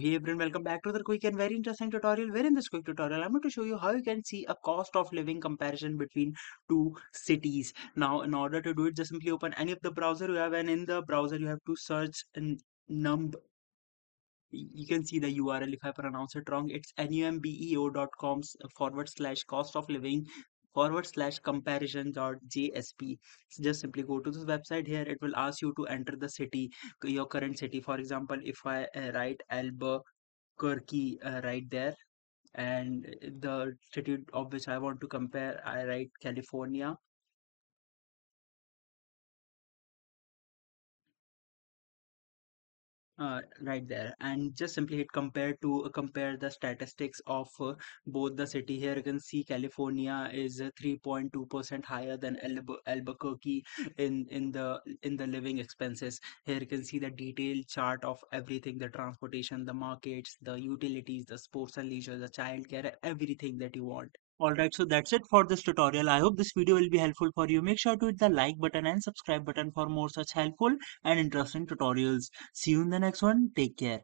Hey everyone, welcome back to the quick and very interesting tutorial. Where in this quick tutorial, I'm going to show you how you can see a cost of living comparison between two cities. Now, in order to do it, just simply open any of the browser you have, and in the browser you have to search num. You can see the URL if I pronounce it wrong. It's numbeo.com / cost of living / comparison dot JSP. So just simply go to this website. Here it will ask you to enter the city, your current city. For example, if I write Albuquerque right there, and the city of which I want to compare, I write California. Right there, and just simply hit compare to compare the statistics of both the city. Here you can see California is 3.2% higher than Albuquerque in the living expenses. Here you can see the detailed chart of everything: the transportation, the markets, the utilities, the sports and leisure, the childcare, everything that you want. Alright, so that's it for this tutorial. I hope this video will be helpful for you. Make sure to hit the like button and subscribe button for more such helpful and interesting tutorials. See you in the next one. Take care.